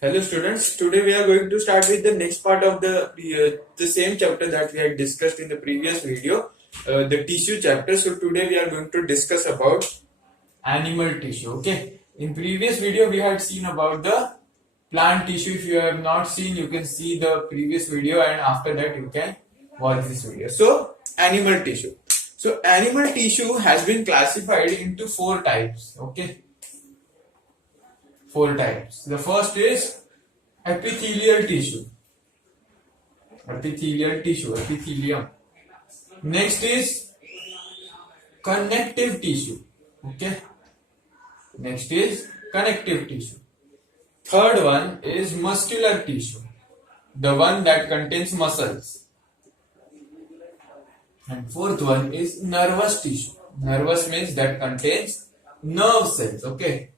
Hello students, today we are going to start with the next part of the same chapter that we had discussed in the previous video, the tissue chapter. So today we are going to discuss about animal tissue. Okay, in previous video we had seen about the plant tissue. If you have not seen, you can see the previous video and after that you can watch this video. So animal tissue. So animal tissue has been classified into four types. Okay, four types. The first is epithelial tissue. Epithelial tissue, epithelium. Next is connective tissue. Okay. Next is connective tissue. Third one is muscular tissue, the one that contains muscles. And fourth one is nervous tissue. Nervous means that contains nerve cells. Okay.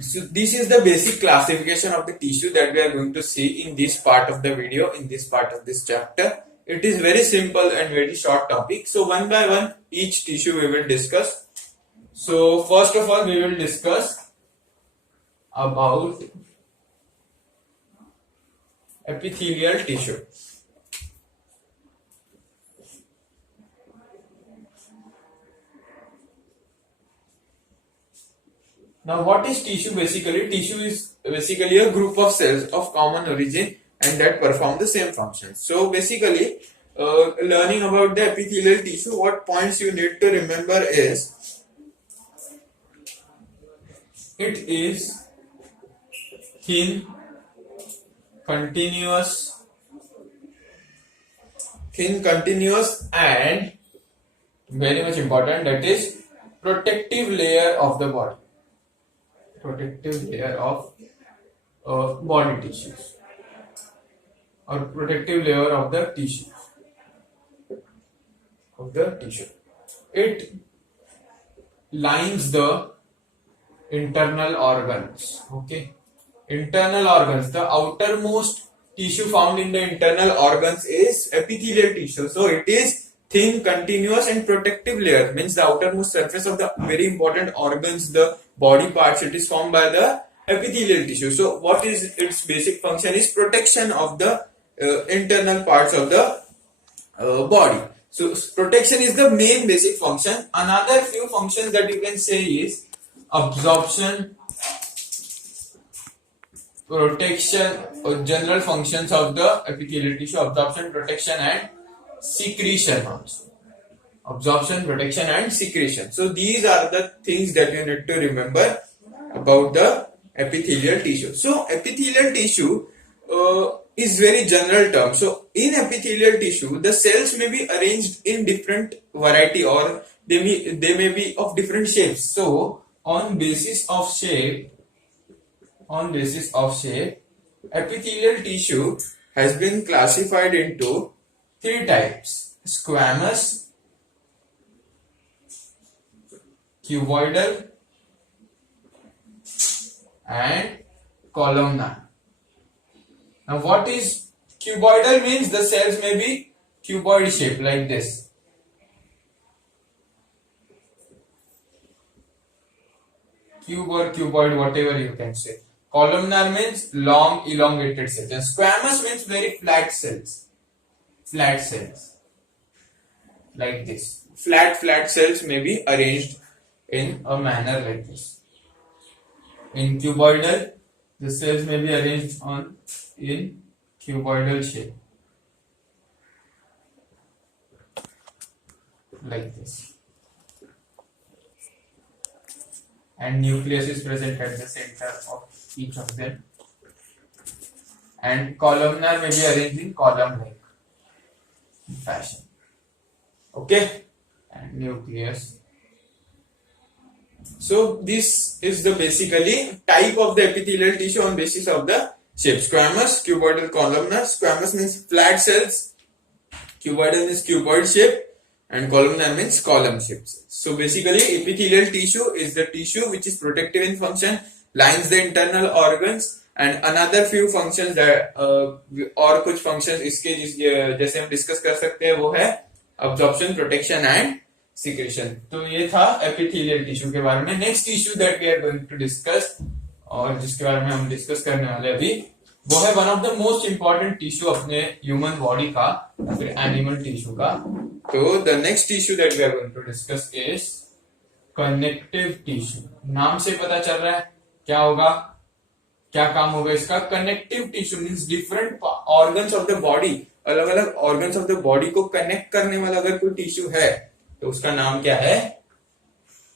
So this is the basic classification of the tissue that we are going to see in this part of the video, in this part of this chapter. It is very simple and very short topic. So one by one, each tissue we will discuss. So first of all, we will discuss about epithelial tissue. Now, what is tissue basically? Tissue is basically a group of cells of common origin and that perform the same functions. So, basically, learning about the epithelial tissue, what points you need to remember is it is thin, continuous, and very much important, that is protective layer of the body. Protective layer of body tissues or protective layer of the tissue. It lines the internal organs. Okay, internal organs. The outermost tissue found in the internal organs is epithelial tissue. So it is thin, continuous, and protective layer. Means the outermost surface of the very important organs, the body parts, it is formed by the epithelial tissue. So what is its basic function? Is protection of the internal parts of the body. So protection is the main basic function. Another few functions that you can say is absorption, protection, or general functions of the epithelial tissue: absorption, protection, and secretion also. Absorption, protection, and secretion. So these are the things that you need to remember about the epithelial tissue. So epithelial tissue is very general term. So in epithelial tissue, the cells may be arranged in different variety or they may be of different shapes. So on basis of shape, epithelial tissue has been classified into three types: squamous, cuboidal, and columnar. Now what is cuboidal? Means the cells may be cuboid shape like this. Cube or cuboid, whatever you can say. Columnar means long elongated cells. And squamous means very flat cells. Flat cells. Like this. Flat cells may be arranged in a manner like this. In cuboidal, the cells may be arranged in cuboidal shape, like this. And nucleus is present at the center of each of them. And columnar may be arranged in column-like fashion. Okay, and nucleus. So this is the basically type of the epithelial tissue on basis of the shape: squamous, cuboidal, columnar. Squamous means flat cells, cuboidal means cuboid shape, and columnar means column shape. So basically epithelial tissue is the tissue which is protective in function, lines the internal organs, and another few functions that और कुछ functions इसके जैसे हम discuss कर सकते हैं वो है absorption, protection, and secretion. तो ये था epithelial tissue के बारे में. Next tissue that we are going to discuss और जिसके बारे में हम डिस्कस करने वाले अभी, वो है one of the most important tissue अपने ह्यूमन बॉडी का या फिर एनिमल टिश्यू का। तो the next tissue that we are going to discuss is connective tissue. नाम से पता चल रहा है क्या होगा, क्या काम होगा इसका। Connective tissue means different organs of the body, अलग अलग ऑर्गन्स ऑफ द बॉडी को कनेक्ट करने वाला अगर कोई टिश्यू है तो उसका नाम क्या है,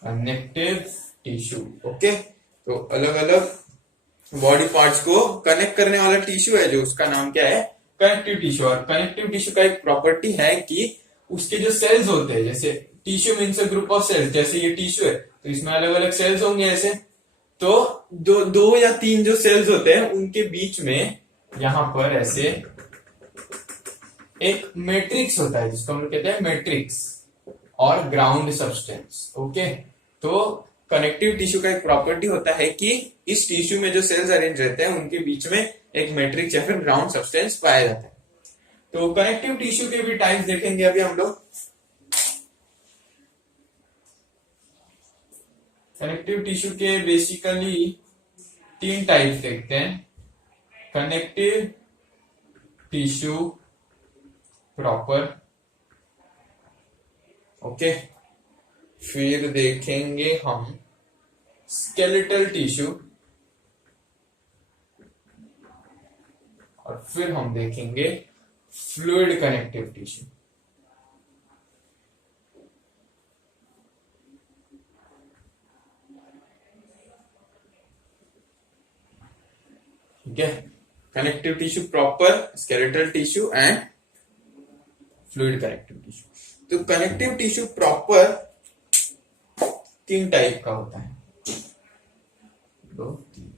कनेक्टिव टिश्यू। ओके, तो अलग अलग बॉडी पार्ट्स को कनेक्ट करने वाला टिश्यू है जो, उसका नाम क्या है, कनेक्टिव टिश्यू। और कनेक्टिव टिश्यू का एक प्रॉपर्टी है कि उसके जो सेल्स होते हैं, जैसे tissue means a group of cells, जैसे ये टिश्यू है तो इसमें अलग अलग सेल्स होंगे ऐसे, तो दो या तीन जो सेल्स होते हैं उनके बीच में यहां पर ऐसे एक मैट्रिक्स होता है जिसको हम कहते हैं मैट्रिक्स और ग्राउंड सब्सटेंस। ओके, तो कनेक्टिव टिश्यू का एक प्रॉपर्टी होता है कि इस टिश्यू में जो सेल्स अरेंज रहते हैं उनके बीच में एक मैट्रिक्स या फिर ग्राउंड सब्सटेंस पाया जाता है। तो कनेक्टिव टिश्यू के भी टाइप्स देखेंगे अभी हम लोग। कनेक्टिव टिश्यू के बेसिकली 3 टाइप्स देखते हैं। कनेक्टिव टिश्यू प्रॉपर, ओके, फिर देखेंगे हम स्केलेटल टिश्यू, और फिर हम देखेंगे फ्लूइड कनेक्टिव टिश्यू। ठीक है, connective tissue proper, skeletal tissue and fluid connective tissue. तो कनेक्टिव टिश्यू प्रॉपर 3 टाइप का होता है, 2 3।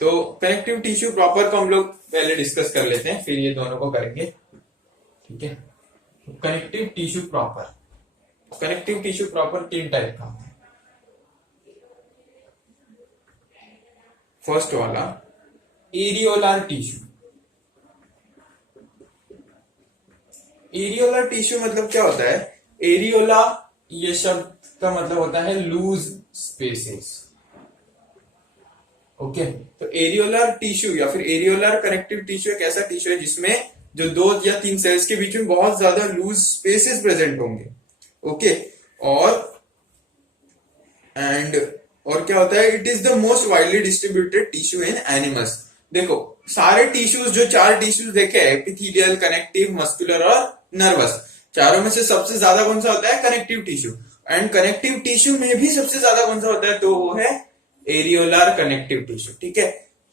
तो कनेक्टिव टिश्यू प्रॉपर को हम लोग पहले डिस्कस कर लेते हैं, फिर ये दोनों को करेंगे। ठीक है, तो connective tissue proper, connective tissue proper 3 type का होता है। फर्स्ट वाला एरियोलर टिश्यू। एरियोलर टिश्यू मतलब क्या होता है, एरियोला ये शब्द का मतलब होता है लूज स्पेसेस। ओके, तो एरियोलर टिश्यू या फिर एरियोलर कनेक्टिव टिश्यू एक ऐसा टिश्यू है जिसमें जो 2 या 3 सेल्स के बीच में बहुत ज्यादा लूज स्पेसेस प्रेजेंट होंगे। ओके, और क्या होता है, it is the most widely distributed tissue in animals. देखो सारे टिश्यूज, जो 4 टिश्यूज देखे, एपिथेलियल, कनेक्टिव, मस्कुलर और नर्वस, चारों में से सबसे ज्यादा कौन सा होता है, connective tissue. And connective tissue में भी सबसे ज्यादा कौन सा होता है, तो वो है एरियोलर कनेक्टिव टिश्यू। ठीक है,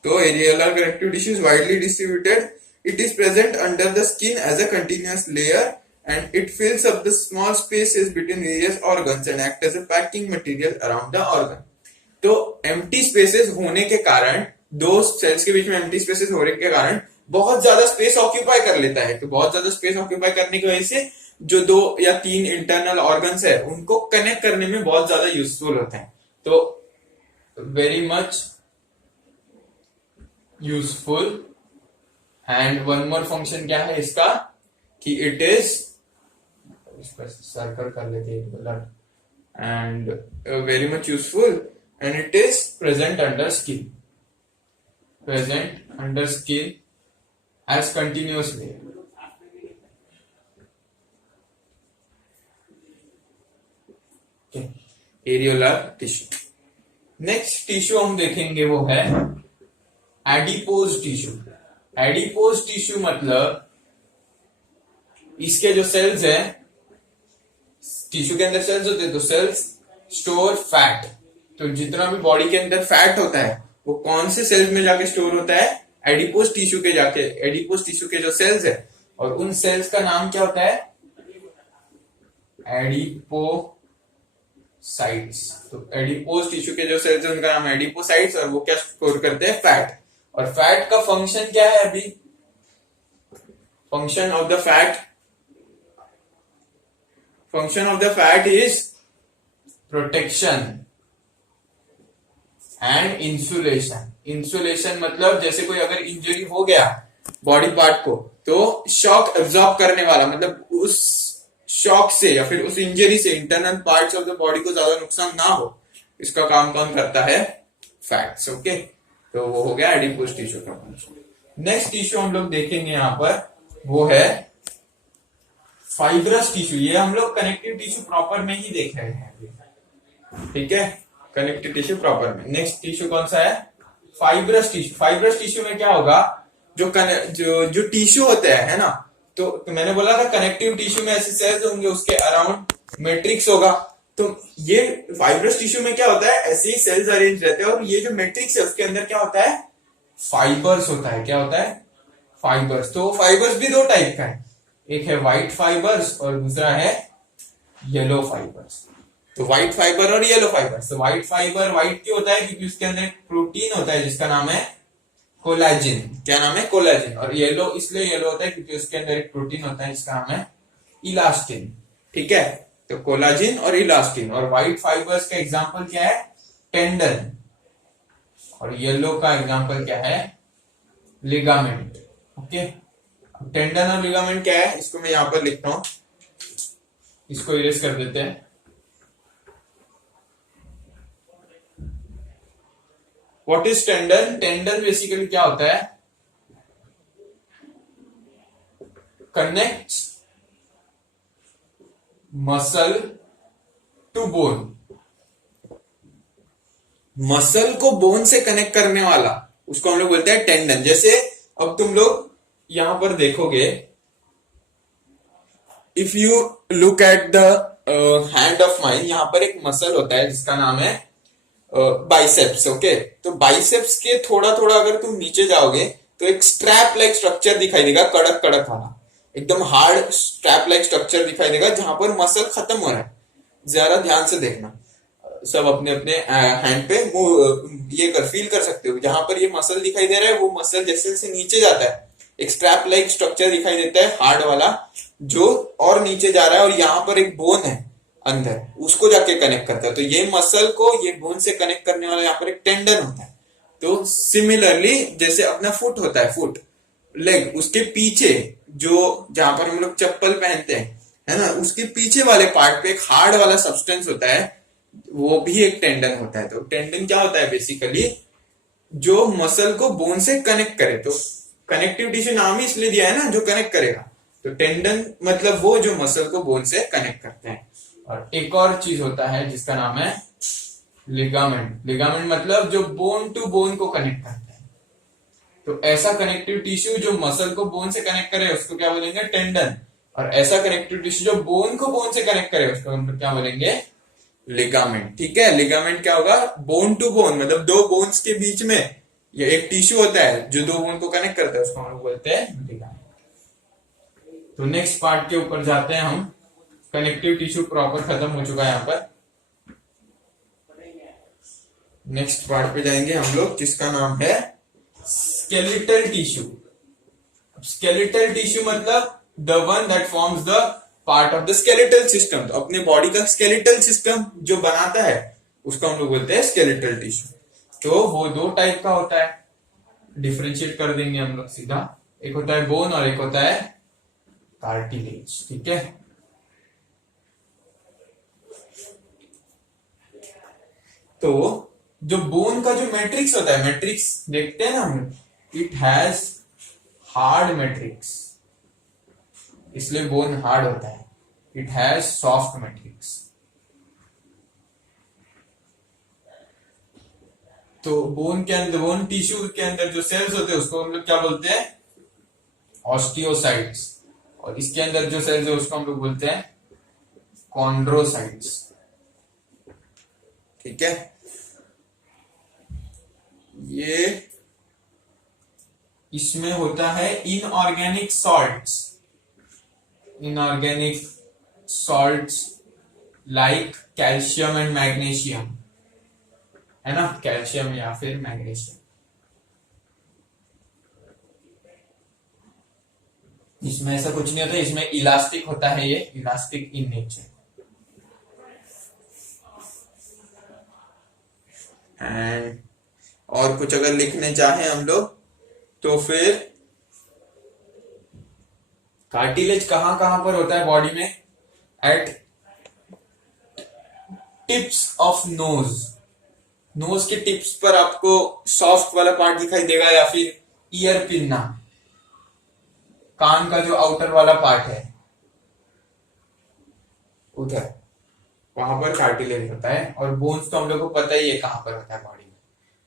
तो areolar connective tissue is widely distributed, it is present under the skin as a continuous layer and it fills up the small spaces between various organs and act as a packing material around the organ. तो empty spaces होने के कारण, 2 sales के बीच में empty spaces होने के कारण बहुत ज्यादा स्पेस ऑक्यूपाई कर लेता है। तो बहुत ज्यादा स्पेस ऑक्यूपाई करने की वजह से जो 2 या 3 इंटरनल ऑर्गन्स है उनको कनेक्ट करने में बहुत ज्यादा यूजफुल होते हैं। तो very much useful. And one more function क्या है इसका, कि इट इज, इसको सर्कल कर लेते हैं, and very much useful and it is present under skin, present under skin as continuous layer. Okay, areolar tissue. Next tissue हम देखेंगे वो है एडिपोज टिश्यू। एडिपोज टिश्यू मतलब इसके जो सेल्स है, टिश्यू के अंदर सेल्स होते हैं, तो सेल्स स्टोर फैट। तो जितना भी बॉडी के अंदर फैट होता है वो कौन से सेल्स में जाके स्टोर होता है, एडिपोज टिश्यू के जाके, एडिपोज टिश्यू के जो सेल्स है, और उन सेल्स का नाम क्या होता है, एडिपोसाइट्स। तो एडिपोज टिश्यू के जो सेल्स है उनका नाम है एडिपोसाइट्स, और वो क्या स्टोर करते हैं, फैट। और फैट का फंक्शन क्या है, अभी function of the fat is protection and insulation. Insulation मतलब जैसे कोई अगर इंजरी हो गया बॉडी पार्ट को, तो शॉक एब्जॉर्ब करने वाला, मतलब उस शॉक से या फिर उस इंजरी से internal parts of the body को ज्यादा नुकसान ना हो, इसका काम कौन करता है, फैट्स। ओके, तो वो हो गया एडिपोज टिश्यू का फंक्शन। नेक्स्ट टिश्यू हम लोग देखेंगे यहाँ पर, वो है फाइब्रस टिश्यू। ये हम लोग कनेक्टिव टिश्यू प्रॉपर में ही देख रहे हैं, ठीक है, कनेक्टिव टिश्यू प्रॉपर में। नेक्स्ट टिश्यू कौन सा है? Fibrous tissue. फाइब्रस टिश्यू में क्या होगा, जो टिश्यू होते हैं, है ना, तो मैंने बोला था कनेक्टिव टिश्यू में ऐसे सेल्स होंगे, उसके अराउंड मैट्रिक्स होगा। तो ये फाइब्रस टिश्यू में क्या होता है, ऐसे ही सेल्स अरेंज रहते हैं, और ये जो मैट्रिक्स है उसके अंदर क्या होता है, फाइबर्स होता है। क्या होता है? फाइबर्स। तो फाइबर्स भी दो टाइप का है, एक है व्हाइट फाइबर्स और दूसरा है येलो फाइबर्स। तो व्हाइट फाइबर और येलो फाइबर्स। तो व्हाइट फाइबर व्हाइट क्यों होता है? क्योंकि उसके अंदर एक प्रोटीन होता है जिसका नाम है कोलेजन। क्या नाम है? कोलेजन। और येलो इसलिए येलो होता है क्योंकि उसके अंदर एक प्रोटीन होता है जिसका नाम है इलास्टिन। ठीक है, तो कोलाजिन और इलास्टिन। और व्हाइट फाइबर्स का एग्जांपल क्या है? टेंडन। और येलो का एग्जांपल क्या है? लिगामेंट। ओके, टेंडन और लिगामेंट क्या है, इसको मैं यहां पर लिखता हूं, इसको इरेज कर देते हैं। What is tendon? Tendon basically क्या होता है, connects muscle to bone. Muscle को बोन से कनेक्ट करने वाला, उसको हम लोग बोलते हैं टेंडन। जैसे अब तुम लोग यहां पर देखोगे, if you look at the hand of mine, यहां पर एक मसल होता है जिसका नाम है बाइसेप्स। ओके, तो बाइसेप्स के थोड़ा थोड़ा अगर तुम नीचे जाओगे तो एक स्ट्रैप लाइक स्ट्रक्चर दिखाई देगा, कड़क कड़क वाला, एकदम हार्ड स्ट्रैप लाइक स्ट्रक्चर दिखाई देगा जहां पर मसल खत्म हो रहा है। जरा ध्यान से देखना, सब अपने अपने हैंड पे ये फील कर सकते हो, जहां पर ये मसल दिखाई दे रहा है वो मसल जैसे जैसे नीचे जाता है एक स्ट्रैप लाइक स्ट्रक्चर दिखाई देता है हार्ड वाला, जो और नीचे जा रहा है, और यहाँ पर एक बोन है अंदर, उसको जाके कनेक्ट करता है। तो ये मसल को ये बोन से कनेक्ट करने वाला यहाँ पर एक टेंडन होता है। तो सिमिलरली जैसे अपना फुट होता है, फुट लेग, उसके पीछे जो जहां पर हम लोग चप्पल पहनते हैं, है ना, उसके पीछे वाले पार्ट पे एक हार्ड वाला सब्सटेंस होता है, वो भी एक टेंडन होता है। तो टेंडन क्या होता है, बेसिकली जो मसल को बोन से कनेक्ट करे। तो कनेक्टिव टिश्यू नाम ही इसलिए दिया है ना, जो कनेक्ट करेगा। तो टेंडन मतलब वो जो मसल को बोन से कनेक्ट करते हैं। और एक और चीज होता है जिसका नाम है लिगामेंट। लिगामेंट मतलब जो बोन टू बोन को कनेक्ट करता है। तो ऐसा कनेक्टिव टिश्यू जो मसल को बोन से कनेक्ट करे उसको क्या बोलेंगे? टेंडन। और ऐसा कनेक्टिव टिश्यू जो बोन को बोन से कनेक्ट करे उसको हम लोग क्या बोलेंगे? लिगामेंट। ठीक है, लिगामेंट क्या होगा? बोन टू बोन, मतलब दो बोन्स के बीच में ये एक टिश्यू होता है जो दो बोन को कनेक्ट करता है, उसको हम लोग बोलते हैं लिगामेंट। तो नेक्स्ट पार्ट के ऊपर जाते हैं हम। कनेक्टिव टिश्यू प्रॉपर खत्म हो चुका है यहाँ पर। नेक्स्ट पार्ट पे जाएंगे हम लोग जिसका नाम है स्केलेटल टिश्यू। स्केलेटल टिश्यू मतलब the one that forms the part of the skeletal system. तो अपने बॉडी का स्केलेटल सिस्टम जो बनाता है उसको हम लोग बोलते हैं स्केलेटल टिश्यू। तो वो दो टाइप का होता है, डिफरेंशिएट कर देंगे हम लोग सीधा। एक होता है बोन और एक होता है कार्टिलेज। ठीक है, तो जो बोन का जो मैट्रिक्स होता है, मैट्रिक्स देखते हैं ना हम, इट हैज हार्ड मैट्रिक्स, इसलिए बोन हार्ड होता है। It has soft matrix. तो बोन के अंदर, बोन टिश्यू के अंदर जो सेल्स होते हैं उसको हम लोग क्या बोलते हैं? ऑस्टियोसाइट्स। और इसके अंदर जो सेल्स है उसको हम लोग बोलते हैं कॉन्ड्रोसाइट्स। ठीक है, ये इसमें होता है inorganic salts. Inorganic salts like calcium and magnesium, है ना, कैल्शियम या फिर मैग्नीशियम। इसमें ऐसा कुछ नहीं होता, इसमें इलास्टिक होता है, ये इलास्टिक इन नेचर। एंड और कुछ अगर लिखने चाहें हम लोग तो फिर कार्टिलेज कहां कहां पर होता है बॉडी में? At tips of nose. Nose के टिप्स पर आपको सॉफ्ट वाला पार्ट दिखाई देगा या फिर ईयर पिन्ना, कान का जो आउटर वाला पार्ट है उधर, वहां पर कार्टिलेज होता है। और बोन्स तो हम लोग को पता ही है कहां पर होता है बॉडी में।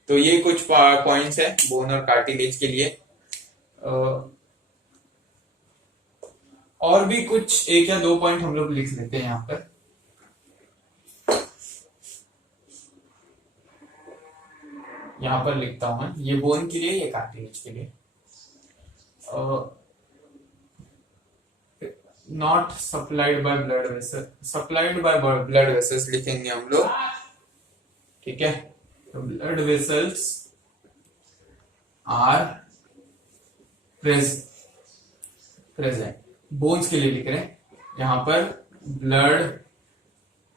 तो ये कुछ पॉइंट्स है बोन और कार्टिलेज के लिए। और भी कुछ एक या दो पॉइंट हम लोग लिख लेते हैं यहां पर। यहां पर लिखता हूं मैं, ये बोन के लिए, ये कार्टिलेज के लिए। Not supplied by blood vessel, supplied by blood vessels लिखेंगे हम लोग, ठीक है। तो blood vessels are present, bones के लिए लिख रहे हैं यहां पर ब्लड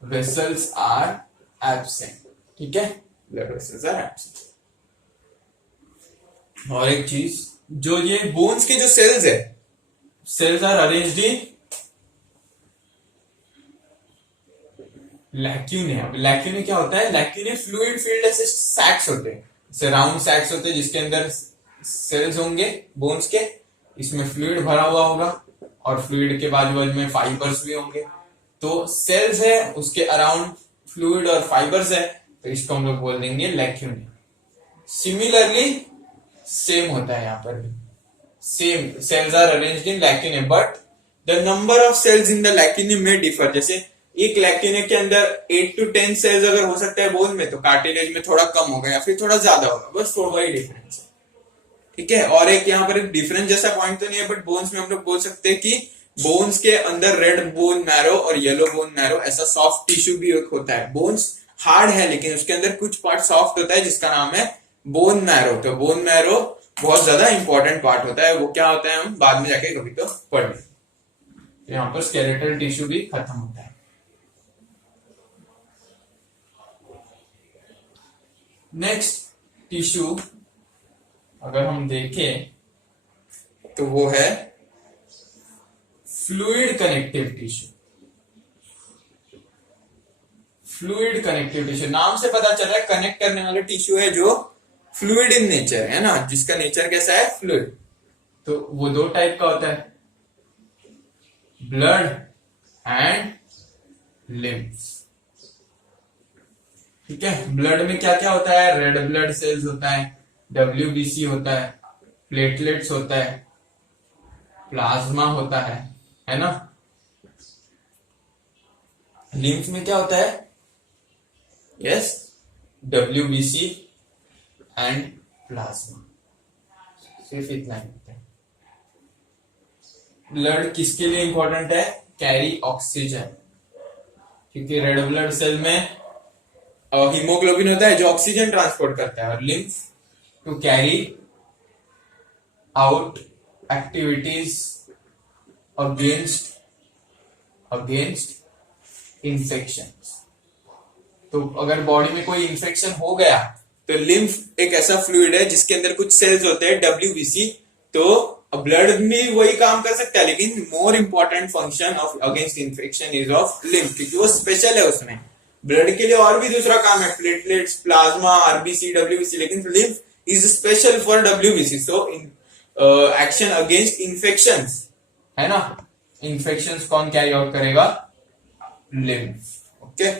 वेसल्स आर एब्सेंट, ठीक है, ब्लड वेसल्स आर एब्सेंट। और एक चीज, जो ये बोन्स के जो सेल्स है, सेल्स आर अरेंज्ड इन लैक्यूने। अब लैक्यूने क्या होता है? लैक्यूने फ्लूइड फील्ड ऐसे सैक्स होते हैं, जैसे राउंड सैक्स होते हैं जिसके अंदर सेल्स होंगे बोन्स के, इसमें फ्लूइड भरा हुआ होगा और फ्लूइड के बाजू बाजू में फाइबर्स भी होंगे। तो सेल्स है, उसके अराउंड फ्लूइड और फाइबर्स है, तो इसको हम लोग बोल देंगे लैक्यूने। सिमिलरली सेम होता है यहां पर भी, same cells are arranged in lacunae but the number of cells in the lacunae में डिफर। जैसे एक लैक्यूने के अंदर 8 to 10 सेल्स अगर हो सकता है बोन में, तो कार्टिलेज में थोड़ा कम होगा या फिर थोड़ा ज्यादा होगा, बस थोड़ा ही डिफरेंस है, ठीक है। और एक यहाँ पर एक डिफरेंस जैसा पॉइंट तो नहीं है, बट बोन्स में हम लोग बोल सकते हैं कि बोन्स के अंदर रेड बोन मैरो और येलो बोन मैरो ऐसा सॉफ्ट टिश्यू भी एक होता है। बोन्स हार्ड है लेकिन उसके अंदर कुछ पार्ट सॉफ्ट होता है जिसका नाम है बोन मैरो। तो बोन मैरो बहुत ज्यादा इंपॉर्टेंट पार्ट होता है, वो क्या होता है हम बाद में जाके कभी तो पढ़ लेंगे। तो यहाँ पर स्केलेटल टिश्यू भी खत्म होता है। नेक्स्ट टिश्यू अगर हम देखें तो वो है fluid connective tissue. Fluid connective tissue, नाम से पता चल रहा है कनेक्ट करने वाला टिश्यू है जो फ्लूइड इन नेचर है ना, जिसका नेचर कैसा है? फ्लूइड। तो वो दो टाइप का होता है, ब्लड एंड लिम्फ्स, ठीक है। ब्लड में क्या क्या होता है? रेड ब्लड सेल्स होता है, WBC होता है, प्लेटलेट्स होता है, प्लाज्मा होता है ना। लिम्फ में क्या होता है? यस, WBC एंड प्लाज्मा, सिर्फ इतना ही होता है। ब्लड किसके लिए इंपॉर्टेंट है? कैरी ऑक्सीजन, क्योंकि रेड ब्लड सेल में हीमोग्लोबिन होता है जो ऑक्सीजन ट्रांसपोर्ट करता है, और lymph to carry out activities against infections. तो अगर बॉडी में कोई इन्फेक्शन हो गया तो लिम्फ एक ऐसा फ्लूइड है जिसके अंदर कुछ सेल्स होते हैं WBC, तो ब्लड भी वही काम कर सकता है, लेकिन more important function of against infection is of lymph, क्योंकि वो स्पेशल है। उसमें ब्लड के लिए और भी दूसरा काम है, प्लेटलेट्स, प्लाज्मा, RBC, WBC, लेकिन lymph is special for WBC। So action against infections है ना, इन्फेक्शंस कौन कैरी आउट करेगा? Lymph, okay.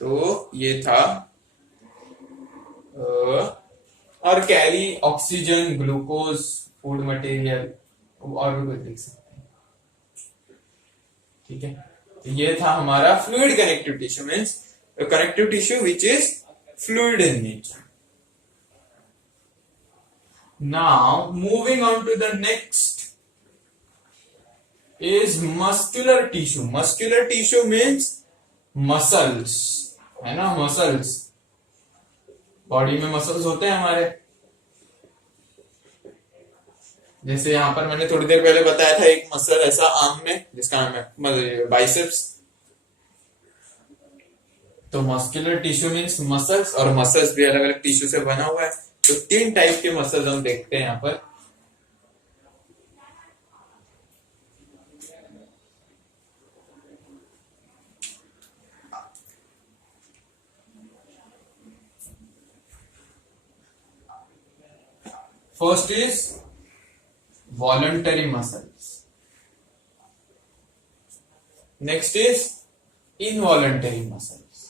तो ये था और carry oxygen, glucose, food material, और भी कुछ लिख सकते हैं, ठीक है। तो ये था हमारा fluid connective tissue, means connective tissue which is fluid in nature. Now moving on to the next is muscular tissue. Muscular tissue means muscles, है ना, मसल्स। बॉडी में मसल्स होते हैं हमारे, जैसे यहां पर मैंने थोड़ी देर पहले बताया था एक मसल ऐसा आर्म में जिसका नाम है बाइसेप्स। तो मस्कुलर टिश्यू मीन्स मसल्स, और मसल्स भी अलग अलग टिश्यू से बना हुआ है। तो 3 टाइप के मसल्स हम देखते हैं यहां पर। First is voluntary muscles, next is involuntary muscles,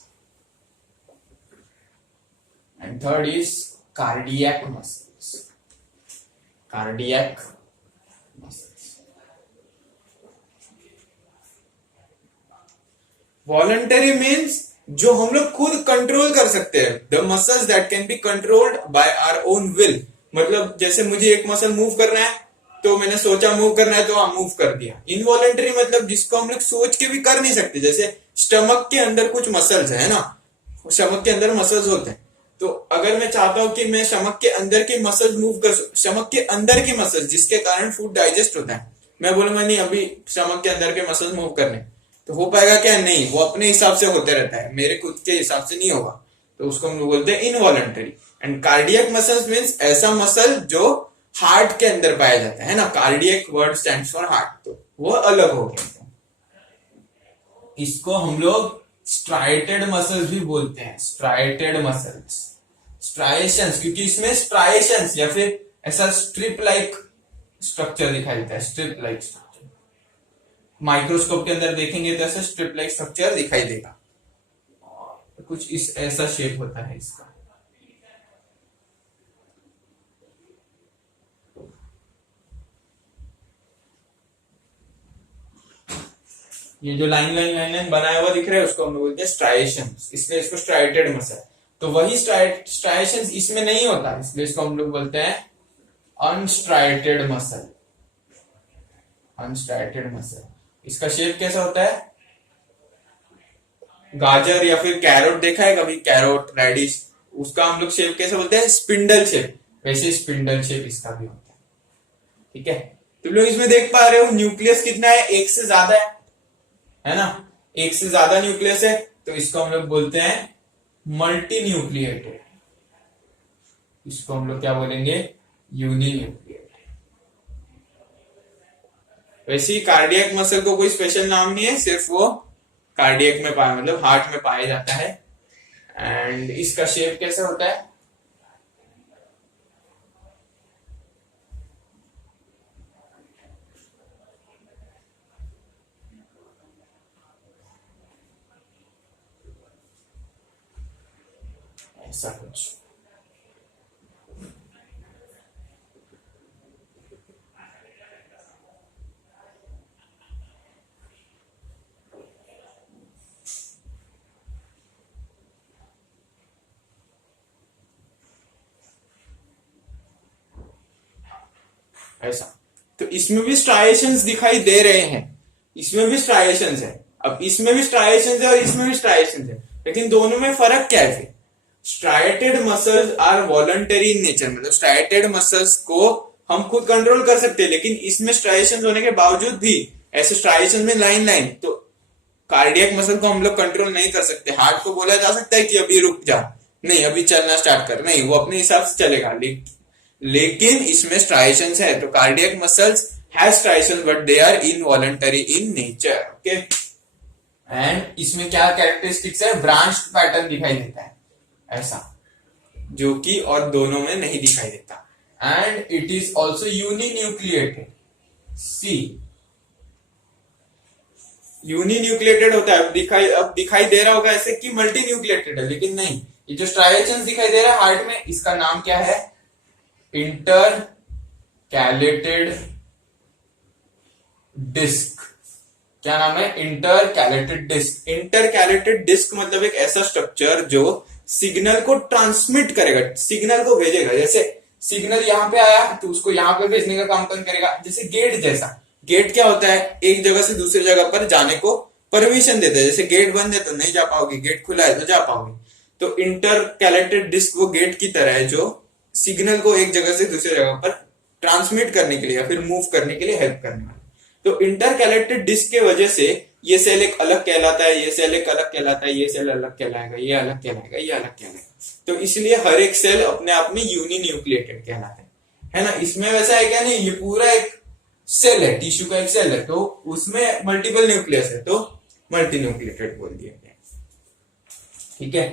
and third is cardiac muscles, cardiac muscles. Voluntary means जो हम लोग खुद कंट्रोल कर सकते हैं, the muscles that can be controlled by our own will. मतलब जैसे मुझे एक मसल मूव करना है तो मैंने सोचा मूव करना है तो हाँ मूव कर दिया। इनवॉलंटरी मतलब जिसको हम लोग सोच के भी कर नहीं सकते, जैसे स्टमक के अंदर कुछ मसल्स है ना, स्टमक के अंदर मसल्स होते हैं, तो अगर मैं चाहता हूं कि मैं स्टमक के अंदर की मसल्स मूव कर, स्टमक के अंदर की मसल्स जिसके कारण फूड डाइजेस्ट होता है, मैं बोलूंगा नहीं अभी स्टमक के अंदर के मसल्स मूव करने, तो हो पाएगा क्या? नहीं, वो अपने हिसाब से होते रहता है, मेरे खुद के हिसाब से नहीं होगा, तो उसको हम लोग बोलते हैं involuntary. And cardiac muscles means ऐसा मसल जो हार्ट के अंदर पाया जाता है ना, cardiac word stands for heart, तो वो अलग हो गया। इसको हम लोग स्ट्राइटेड मसल्स भी बोलते हैं, स्ट्राइटेड मसल्स, स्ट्राइएशंस, क्योंकि इसमें स्ट्राइएशंस या फिर ऐसा स्ट्रिप लाइक स्ट्रक्चर दिखाई देता है, स्ट्रिप लाइक स्ट्रक्चर। माइक्रोस्कोप के अंदर देखेंगे तो ऐसा स्ट्रिप लाइक स्ट्रक्चर दिखाई देगा, कुछ इस ऐसा शेप होता है इसका। ये जो लाइन लाइन लाइन लाइन बनाया हुआ दिख रहा है उसको हम लोग बोलते हैं स्ट्राइएशंस, इसलिए इसको स्ट्राइटेड मसल। तो वही स्ट्राइएशंस इसमें नहीं होता, इसलिए इसको हम लोग बोलते हैं अनस्ट्राइटेड मसल, अनस्ट्राइटेड मसल। इसका शेप कैसा होता है? गाजर या फिर कैरोट देखा है कभी, कैरोट रेडिश, उसका हम लोग शेप कैसे बोलते हैं? स्पिंडल शेप, वैसे स्पिंडल शेप इसका भी होता है। ठीक है, तुम लोग इसमें देख पा रहे हो न्यूक्लियस कितना है? एक से ज्यादा है ना, एक से ज्यादा न्यूक्लियस है, तो इसको हम लोग बोलते हैं मल्टी न्यूक्लिएटेड, इसको हम लोग क्या बोलेंगे? यूनिन्यूक्लिएटेड। वैसे ही कार्डियक मसल को कोई स्पेशल नाम नहीं है, सिर्फ वो कार्डियक में पाया, मतलब हार्ट में पाया जाता है। एंड इसका शेप कैसे होता है? ऐसा कुछ। ऐसा, तो इसमें भी स्ट्राइएशंस दिखाई दे रहे हैं, इसमें भी स्ट्राइएशंस है, अब इसमें भी स्ट्राइएशंस है और इसमें भी स्ट्राइएशंस है, लेकिन दोनों में फर्क क्या है? Striated muscles are voluntary in nature, मतलब स्ट्राइटेड मसल्स को हम खुद कंट्रोल कर सकते हैं, लेकिन इसमें स्ट्राइएशंस होने के बावजूद भी ऐसे स्ट्राइएशंस में लाइन लाइन, तो कार्डियक मसल को हम लोग कंट्रोल नहीं कर सकते। हार्ट को बोला जा सकता है कि अभी रुक जा, नहीं अभी चलना स्टार्ट कर, नहीं, वो अपने हिसाब से चलेगा, लेकिन इसमें स्ट्राइएशंस है, तो cardiac muscles have striations but they are involuntary in nature. Okay, and इसमें क्या कैरेक्टरिस्टिक्स है? ब्रांच पैटर्न दिखाई देता है ऐसा, जो कि और दोनों में नहीं दिखाई देता। And it is also uninucleated, see uninucleated होता है। अब दिखाई दे रहा होगा ऐसे कि मल्टी न्यूक्लिएटेड है, लेकिन नहीं, ये जो स्ट्राइएशंस दिखाई दे रहा है हार्ट में, इसका नाम क्या है? Intercalated disc. क्या नाम है? Intercalated disc. Intercalated disc मतलब एक ऐसा स्ट्रक्चर जो सिग्नल को ट्रांसमिट करेगा, सिग्नल को भेजेगा। जैसे सिग्नल यहाँ पे आया तो उसको यहाँ पे भेजने का काम कौन करेगा? जैसे गेट जैसा। गेट क्या होता है? एक जगह से दूसरी जगह पर जाने को परमिशन देता है। जैसे गेट बंद है तो नहीं जा पाओगे, गेट खुला है तो जा पाओगे। तो इंटर कैलेटेड डिस्क वो गेट की तरह है जो सिग्नल को एक जगह से दूसरी जगह पर ट्रांसमिट करने के लिए या फिर मूव करने के लिए हेल्प करने वाला। तो इंटर कैलेटेड डिस्क के वजह से ये सेल एक अलग कहलाता है, ये सेल एक अलग कहलाता है, ये सेल अलग कहलाएगा, ये अलग कहलाएगा, ये अलग कहलाएगा। तो इसलिए हर एक सेल अपने आप में यूनिन्यूक्लिएटेड कहलाता है ना। इसमें वैसा है क्या? नहीं, ये पूरा एक सेल है, टिश्यू का एक सेल है, तो उसमें मल्टीपल न्यूक्लियस है, तो मल्टी न्यूक्लिएटेड बोल दिया गया। ठीक है,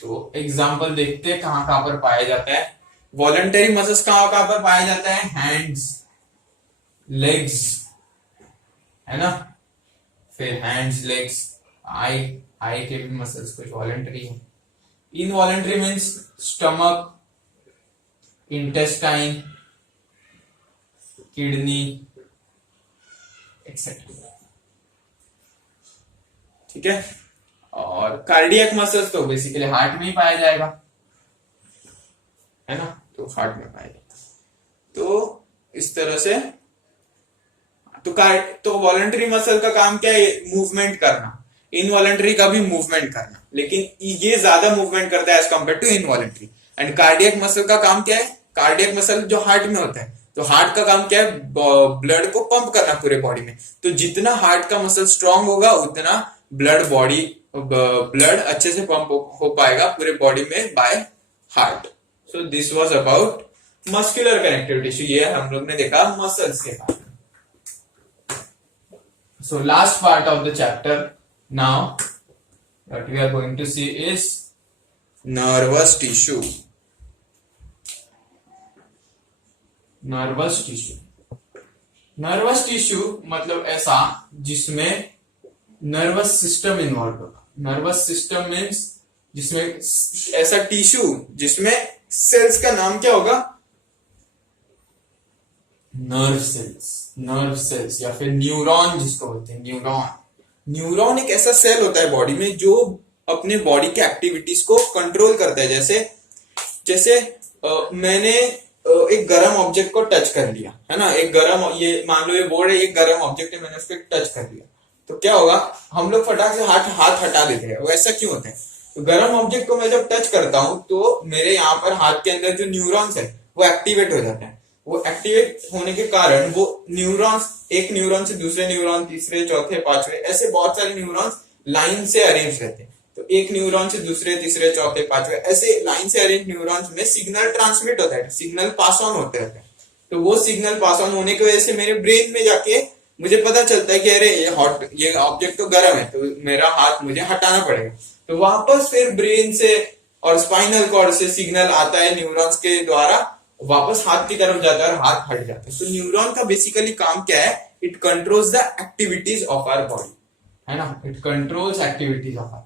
तो एग्जाम्पल देखते हैं कहां कहां पर पाया जाता है। वॉलंटरी मसल्स कहां कहां पर पाया जाता है? हैंड्स, लेग्स, है ना। फिर हैंड्स, लेग्स, आई, आई के भी मसल्स कुछ वॉलंटरी है। Involuntary means stomach, intestine, kidney etcetera, ठीक है। और कार्डियक मसल्स तो बेसिकली हार्ट में ही पाया जाएगा, है ना, तो हार्ट में पाया जाएगा। तो इस तरह से तो वॉलंटरी मसल का काम क्या है? मूवमेंट करना। इनवॉलंटरी का भी मूवमेंट करना, लेकिन ये ज्यादा मूवमेंट करता है as compare to involuntary. And cardiac muscle का काम क्या है? कार्डियक मसल जो हार्ट में होता है, तो हार्ट का काम क्या है? ब्लड को पंप करना पूरे बॉडी में। तो जितना हार्ट का मसल स्ट्रांग होगा उतना ब्लड अच्छे से पंप हो पाएगा पूरे बॉडी में by heart. So this was about muscular connective tissue. ये हम लोग ने देखा मसल्स के बारे में। So last part of the chapter now what we are going to see is nervous tissue. Nervous tissue. Nervous tissue मतलब ऐसा जिसमें नर्वस सिस्टम इन्वॉल्व होगा। नर्वस सिस्टम मीन्स जिसमें ऐसा टिश्यू जिसमें सेल्स का नाम क्या होगा? नर्व सेल्स, नर्व सेल्स या फिर न्यूरॉन जिसको बोलते हैं, न्यूरॉन। न्यूरॉन एक ऐसा सेल होता है बॉडी में जो अपने बॉडी के एक्टिविटीज को कंट्रोल करता है। जैसे जैसे मैंने एक गर्म ऑब्जेक्ट को टच कर लिया, है ना, एक गर्म, ये मान लो ये बोर्ड है, एक गर्म ऑब्जेक्ट है, मैंने उसको टच कर लिया, तो क्या होगा? हम लोग फटाक से हाथ हटा देते हैं। वो ऐसा क्यों होता है? तो गर्म ऑब्जेक्ट को मैं जब टच करता हूं तो मेरे यहाँ पर हाथ के अंदर जो न्यूरॉन्स है वो एक्टिवेट हो जाते हैं। वो एक्टिवेट होने के कारण वो न्यूरॉन्स एक न्यूरॉन से दूसरे न्यूरॉन, तीसरे, चौथे, पांचवे, ऐसे बहुत सारे न्यूरॉन्स लाइन से अरेंज रहते हैं। तो एक न्यूरॉन से दूसरे, तीसरे, चौथे, पांचवे, ऐसे लाइन से अरेंज न्यूरॉन्स में सिग्नल ट्रांसमिट होता है, सिग्नल पास ऑन होते रहते हैं। तो वो सिग्नल पास ऑन होने की वजह से मेरे ब्रेन में जाके मुझे पता चलता है कि अरे ये ऑब्जेक्ट तो गर्म है, तो मेरा हाथ मुझे हटाना पड़ेगा। तो वापस फिर ब्रेन से और स्पाइनल कॉर्ड से सिग्नल आता है न्यूरॉन्स के द्वारा, वापस हाथ की तरफ जाता है और हाथ हट जाता है। तो न्यूरॉन का बेसिकली काम क्या है? It controls the activities of our body, है ना। It controls activities of our,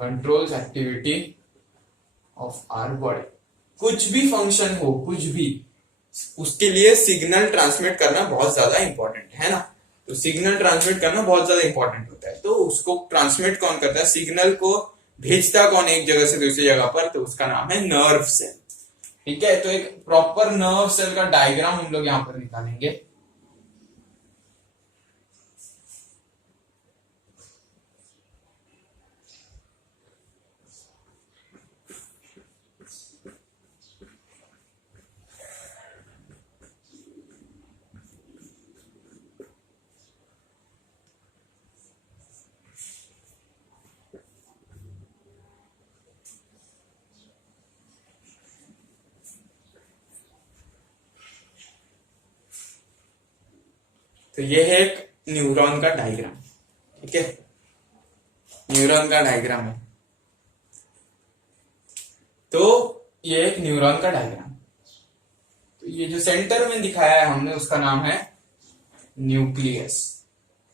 controls activity of our body. कुछ भी फंक्शन हो, कुछ भी, उसके लिए सिग्नल ट्रांसमिट करना बहुत ज्यादा इंपॉर्टेंट है ना। तो सिग्नल ट्रांसमिट करना बहुत ज्यादा इंपॉर्टेंट होता है। तो उसको ट्रांसमिट कौन करता है? सिग्नल को भेजता कौन एक जगह से दूसरी जगह पर? तो उसका नाम है नर्व सेल, ठीक है। तो एक प्रॉपर नर्व सेल का डायग्राम हम लोग यहां पर निकालेंगे। तो ये है एक न्यूरॉन का डायग्राम, ठीक है। न्यूरॉन का डायग्राम है, तो ये एक न्यूरॉन का डायग्राम। तो ये जो सेंटर में दिखाया है हमने उसका नाम है न्यूक्लियस।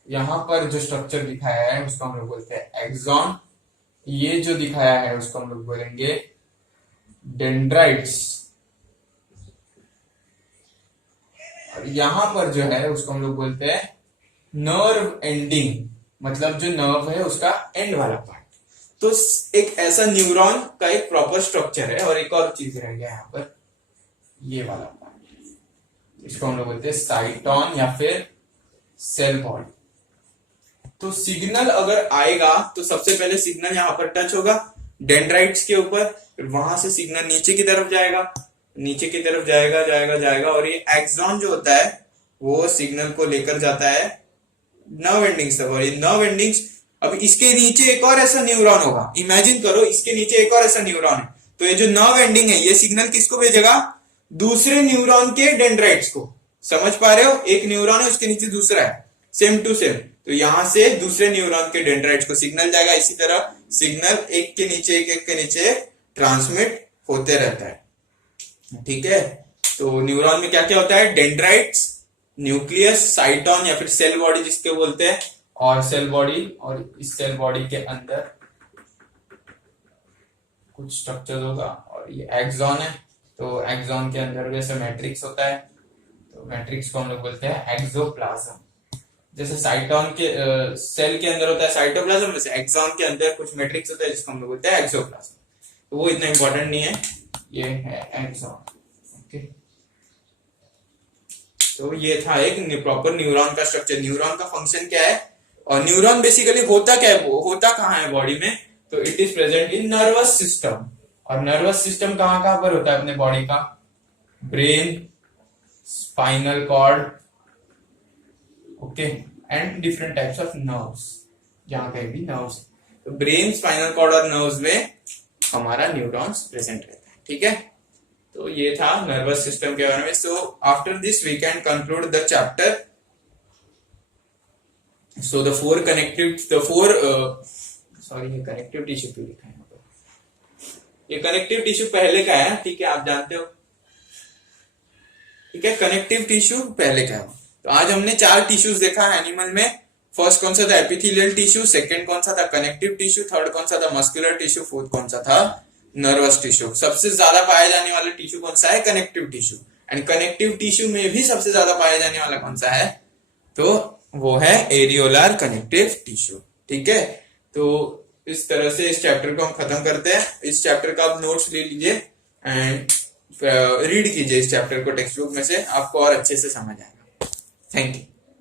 यहां पर जो स्ट्रक्चर दिखाया है उसको हम लोग बोलते हैं एक्सॉन। ये जो दिखाया है उसको हम लोग बोलेंगे डेंड्राइट्स। और यहां पर जो है उसको हम लोग बोलते हैं नर्व एंडिंग, मतलब जो नर्व है उसका एंड वाला पार्ट। तो एक ऐसा न्यूरॉन का एक प्रॉपर स्ट्रक्चर है। और एक और चीज रह गया यहाँ पर, ये वाला पार्ट, इसको हम लोग बोलते हैं साइटॉन या फिर सेल बॉडी। तो सिग्नल अगर आएगा तो सबसे पहले सिग्नल यहाँ पर टच होगा डेंड्राइट्स के ऊपर, फिर वहां से सिग्नल नीचे की तरफ जाएगा, नीचे की तरफ जाएगा जाएगा जाएगा, और ये एक्सॉन जो होता है वो सिग्नल को लेकर जाता है नर्व एंडिंग्स तक। और ये नर्व एंडिंग्स, अब इसके नीचे एक और ऐसा न्यूरॉन होगा, इमेजिन करो इसके नीचे एक और ऐसा न्यूरॉन है। तो ये जो नर्व एंडिंग है ये सिग्नल किसको भेजेगा? दूसरे न्यूरॉन के डेंड्राइट्स को। समझ पा रहे हो? एक न्यूरॉन है उसके नीचे दूसरा है, सेम टू सेम। तो यहां से दूसरे न्यूरॉन के डेंड्राइट्स को सिग्नल जाएगा। इसी तरह सिग्नल एक के नीचे एक, एक के नीचे ट्रांसमिट होते रहता है। ठीक है। तो न्यूरॉन में क्या क्या होता है, डेंड्राइट्स, न्यूक्लियस, साइटोन या फिर सेल बॉडी जिसके बोलते हैं, और सेल बॉडी, और इस सेल बॉडी के अंदर कुछ स्ट्रक्चर होगा, और ये एक्सॉन है। तो एक्सॉन के अंदर जैसे मैट्रिक्स होता है, तो मैट्रिक्स को हम लोग बोलते हैं एक्सोप्लाज्म। जैसे साइटोन के सेल के अंदर होता है साइटोप्लाज्म, वैसे एक्सॉन के अंदर कुछ मैट्रिक्स होता है जिसको हम लोग बोलते हैं एक्सोप्लाज्म। तो वो इतना इंपॉर्टेंट नहीं है, ये है एक्सॉन। ओके, तो ये था एक प्रॉपर न्यूरॉन का स्ट्रक्चर। न्यूरॉन का फंक्शन क्या है, और न्यूरॉन बेसिकली होता क्या है, होता कहाँ है बॉडी में, तो it is present in nervous system. और नर्वस सिस्टम कहाँ कहाँ पर होता है अपने बॉडी का, brain, spinal cord, okay, and different types of nerves, जहां कहीं भी नर्व्स, तो ब्रेन, स्पाइनल कॉर्ड और नर्व्स में हमारा न्यूरॉन्स प्रेजेंट रहता है। ठीक है, तो ये था नर्वस सिस्टम के बारे में। So after this we can conclude the chapter. So the four sorry, ये कनेक्टिव टिश्यू क्यों लिखा है यहाँ पर, ये कनेक्टिव टिश्यू पहले का है, ठीक है, आप जानते हो। ठीक है, कनेक्टिव टिश्यू पहले का है। तो आज हमने 4 टिश्यूज देखा है एनिमल में। फर्स्ट कौन सा था, एपिथेलियल टिश्यू, सेकंड कौन सा था, कनेक्टिव टिश्यू, थर्ड कौन सा था, मस्कुलर टिश्यू, फोर्थ कौन सा था, नर्वस टिश्यू। सबसे ज्यादा पाया जाने वाला टिश्यू कौन सा है, connective tissue. And connective tissue में भी सबसे ज्यादा पाया जाने वाला कौन सा है, तो वो है एरियोलर कनेक्टिव टिश्यू। ठीक है, तो इस तरह से इस चैप्टर को हम खत्म करते हैं। इस चैप्टर का आप नोट्स ले लीजिए एंड रीड कीजिए इस चैप्टर को टेक्स्ट बुक में से, आपको और अच्छे से समझ आएगा। Thank you.